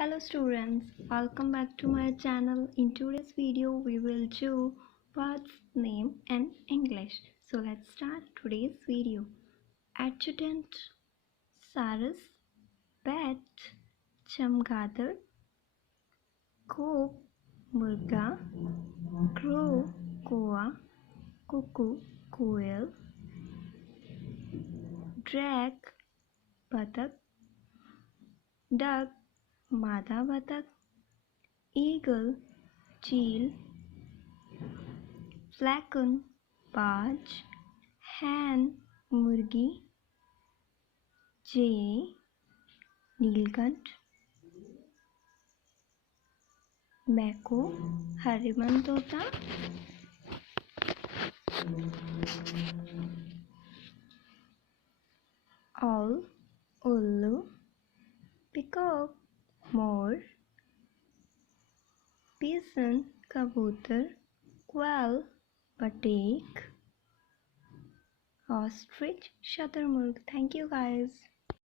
Hello students, welcome back to my channel. In today's video we will do birds name in English. So let's start today's video. Adjutant, Cyrus, Bat, Chamgaddar, Cock, Murga, Crow, Koa, Cuckoo, Quail, Drake, Batak, Duck, Mada Batak, Eagle, Cheel, Falcon, Barge, Hen, Murgi, Jay, Nilkant, Mako, Hariman Tota, Owl, Ullu, Peacock, Moor, Pigeon, Kabutar, Quail, Patek, Ostrich, Shuturmurg. Thank you guys.